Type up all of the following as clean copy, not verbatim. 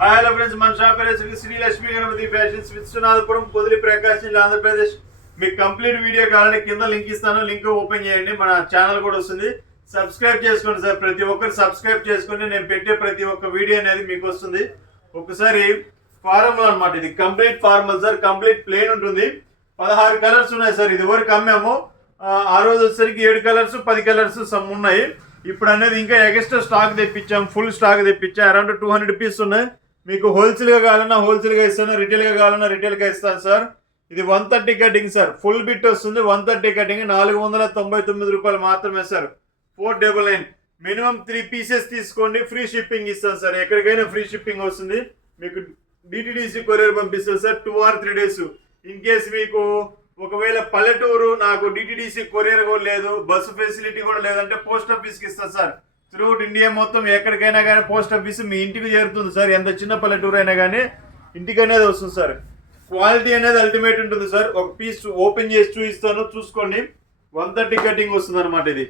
Hello friends, మన shop పేరు Shri Lakshmi Ganapati fashions, Viswanathapuram, Podili, ప్రకాశం జిల్లా, ఆంధ్రప్రదేశ్. మీకు కంప్లీట్ వీడియో కావాలంటే కింద లింక్ ఇస్తాను, లింక్ ఓపెన్ చేయండి. మన ఛానల్ కూడా వస్తుంది, సబ్స్క్రైబ్ చేసుకోండి సార్. ప్రతి ఒక్కరు సబ్స్క్రైబ్ చేసుకుంటే నేను పెట్టే ప్రతి ఒక్క వీడియో అనేది మీకు వస్తుంది. ఒకసారి ఫార్మల్ అనమాట, ఇది complete formal sir, complete plane ఉంటుంది. 16 కలర్స్ ఉన్నాయి సార్. ఇది వరకు అమ్మాము, ఆ రోజు వచ్చేసరికి 7 కలర్స్ 10 కలర్స్ సమ్ ఉన్నాయి. ఇప్పుడు అనేది ఇంకా ఎక్స్ట్రా స్టాక్ తెప్పించాం, ఫుల్ స్టాక్ తెప్పించాం. అరౌండ్ 200 పీస్ ఉన్నాయి. మీకు హోల్సేల్గా కావాలన్నా హోల్సేల్గా ఇస్తాను, రిటైల్గా కావాలన్నా రిటైల్గా ఇస్తాను సార్. ఇది 130 కటింగ్ సార్, ఫుల్ బిట్ వస్తుంది. 130 కటింగ్ 499 రూపాయలు మాత్రమే సార్. 499. మినిమం 3 పీసెస్ తీసుకోండి, ఫ్రీ షిప్పింగ్ ఇస్తాను సార్. ఎక్కడికైనా ఫ్రీ షిప్పింగ్ వస్తుంది. మీకు డిటిడిసి కొరియర్ పంపిస్తాను sir 2 or 3 days. In case మీకు ఒకవేళ పల్లెటూరు, నాకు డిటిడిసి కొరియర్ కూడా లేదు, బస్సు ఫెసిలిటీ కూడా లేదంటే పోస్ట్ ఆఫీస్కి ఇస్తాను సార్. త్రూఅవుట్ ఇండియా మొత్తం ఎక్కడికైనా కానీ పోస్ట్ ఆఫీస్ మీ ఇంటికి చేరుతుంది సార్. ఎంత చిన్న పల్లెటూరు అయినా కానీ ఇంటికి అనేది వస్తుంది సార్. క్వాలిటీ అనేది అల్టిమేట్ ఉంటుంది సార్. ఒక పీస్ ఓపెన్ చేసి చూపిస్తాను, చూసుకోండి. 130 కటింగ్ వస్తుంది అనమాట. ఇది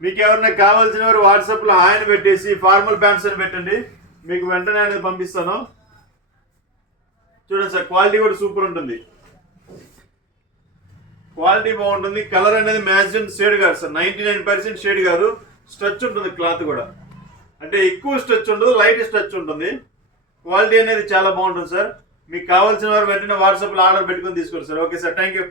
మీకు ఎవరైనా కావాల్సిన వారు వాట్సాప్లో హాయ్ పెట్టేసి ఫార్మల్ ప్యాంట్స్ అని పెట్టండి, మీకు వెంటనే అనేది పంపిస్తాను. చూడండి సార్, క్వాలిటీ కూడా సూపర్ ఉంటుంది, క్వాలిటీ బాగుంటుంది. కలర్ అనేది మ్యాచ్ అండ్ షేడ్ కాదు సార్, 99% షేడ్ కాదు. స్ట్రెచ్ ఉంటుంది క్లాత్ కూడా, అంటే ఎక్కువ స్ట్రెచ్ ఉండదు, లైట్ స్ట్రెచ్ ఉంటుంది. క్వాలిటీ అనేది చాలా బాగుంటుంది సార్. మీకు కావాల్సిన వారు వెంటనే వాట్సాప్లో ఆర్డర్ పెట్టుకొని తీసుకోండి sir. Okay sir, thank you.